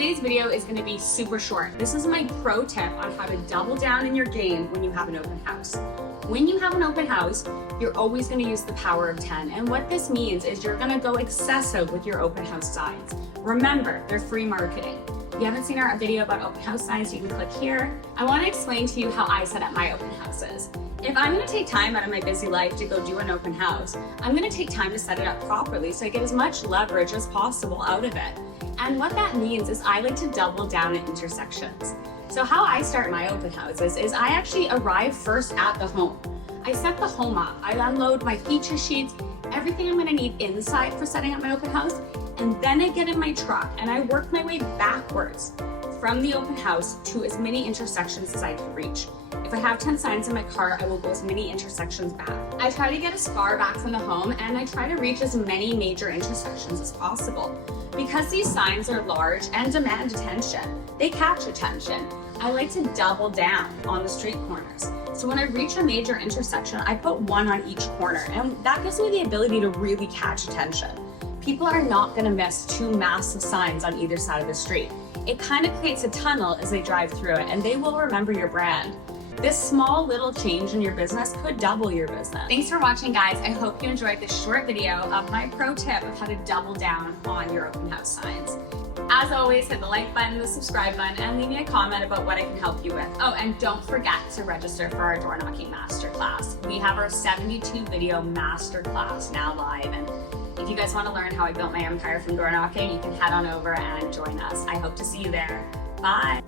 today's video is going to be super short. This is my pro tip on how to double down in your game when you have an open house. When you have an open house, you're always going to use the power of 10. And what this means is you're going to go excessive with your open house signs. Remember, they're free marketing. If you haven't seen our video about open house signs, you can click here. I want to explain to you how I set up my open houses. If I'm going to take time out of my busy life to go do an open house, I'm going to take time to set it up properly so I get as much leverage as possible out of it. And what that means is I like to double down at intersections. So how I start my open houses is I actually arrive first at the home. I set the home up. I unload my feature sheets, everything I'm going to need inside for setting up my open house, and then I get in my truck and I work my way backwards from the open house to as many intersections as I can reach. If I have 10 signs in my car, I will go as many intersections back. I try to get as far back from the home and I try to reach as many major intersections as possible. Because these signs are large and demand attention, they catch attention. I like to double down on the street corners. So when I reach a major intersection, I put one on each corner, and that gives me the ability to really catch attention. People are not gonna miss two massive signs on either side of the street. It kind of creates a tunnel as they drive through it, and they will remember your brand. This small little change in your business could double your business. Thanks for watching, guys. I hope you enjoyed this short video of my pro tip of how to double down on your open house signs. As always, hit the like button, the subscribe button, and leave me a comment about what I can help you with. Oh, and don't forget to register for our door knocking masterclass. We have our 72 video masterclass now live, and if you guys want to learn how I built my empire from door knocking, you can head on over and join us. I hope to see you there. Bye.